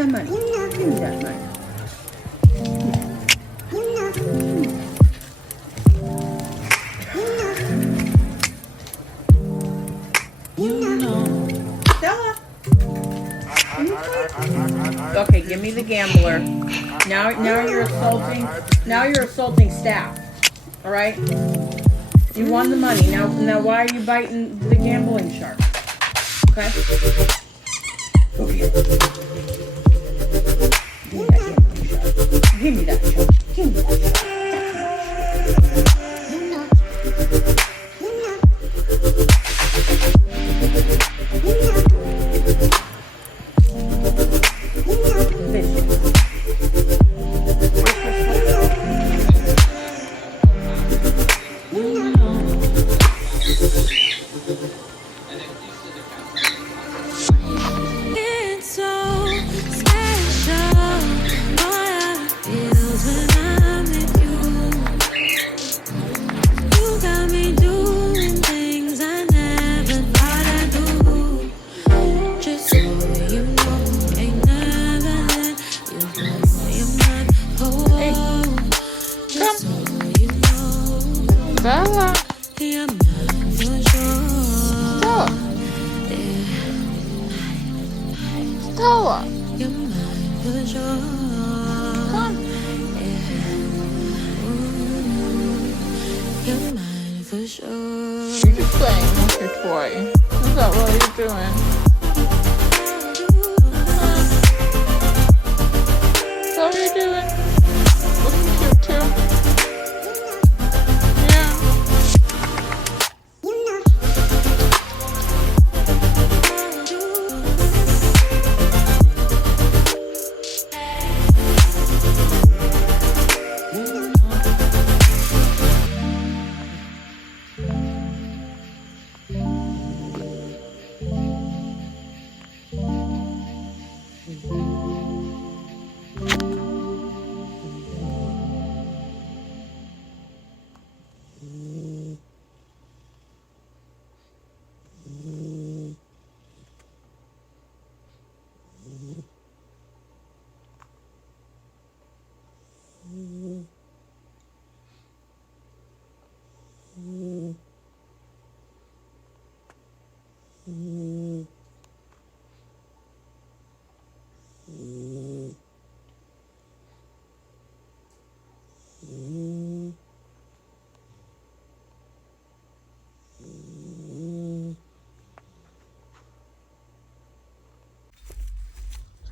that money. Give me that money. Stella. Okay, give me the gambler. Now you're assaulting. Now you're assaulting staff. All right. You won the money. Now why are you biting the gambling shark? Okay. Okay. Give me that shark. Give me that shark. Stella. Stella. Come. You're just playing with your toy. Is that what you're doing? Is that what you're doing? Looking cute too.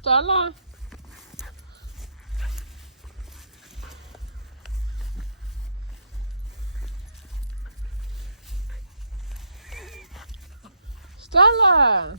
Stella. Stella.